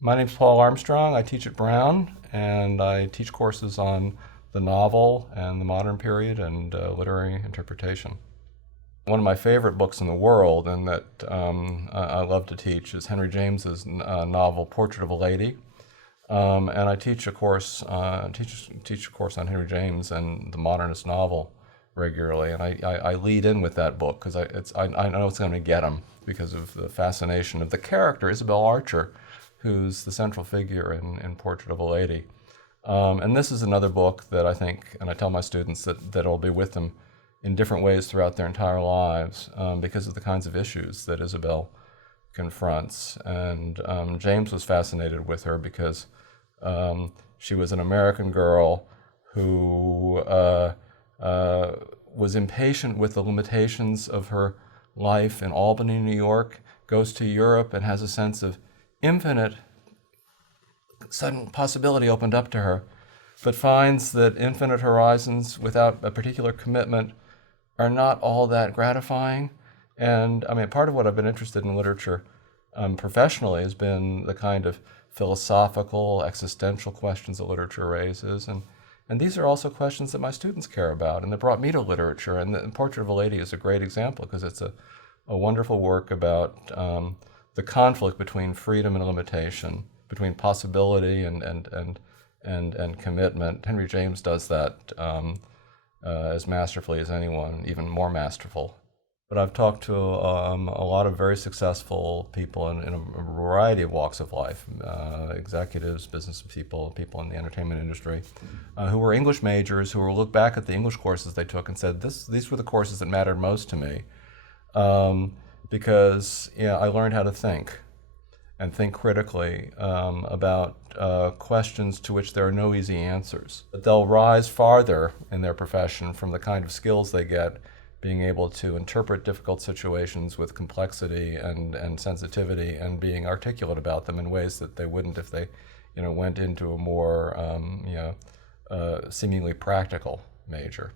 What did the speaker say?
My name's Paul Armstrong. I teach at Brown, and I teach courses on the novel and the modern period and literary interpretation. One of my favorite books in the world, and that I love to teach, is Henry James's novel *Portrait of a Lady*. And I teach a course on Henry James and the modernist novel regularly, and I lead in with that book because I know it's going to get them because of the fascination of the character Isabel Archer, who's the central figure in *Portrait of a Lady*. And this is another book that I think, and I tell my students that it'll be with them in different ways throughout their entire lives because of the kinds of issues that Isabel confronts. And James was fascinated with her because she was an American girl who was impatient with the limitations of her life in Albany, New York, goes to Europe and has a sense of infinite sudden possibility opened up to her, but finds that infinite horizons without a particular commitment are not all that gratifying. And I mean, part of what I've been interested in literature professionally has been the kind of philosophical, existential questions that literature raises. And these are also questions that my students care about and that brought me to literature. And the *Portrait of a Lady* is a great example because it's a wonderful work about the conflict between freedom and limitation, between possibility and commitment. Henry James does that as masterfully as anyone, even more masterful. But I've talked to a lot of very successful people in a variety of walks of life, executives, business people, people in the entertainment industry, who were English majors, who will look back at the English courses they took and said, these were the courses that mattered most to me, because I learned how to think and think critically about questions to which there are no easy answers. But they'll rise farther in their profession from the kind of skills they get being able to interpret difficult situations with complexity and sensitivity and being articulate about them in ways that they wouldn't if they went into a more seemingly practical major.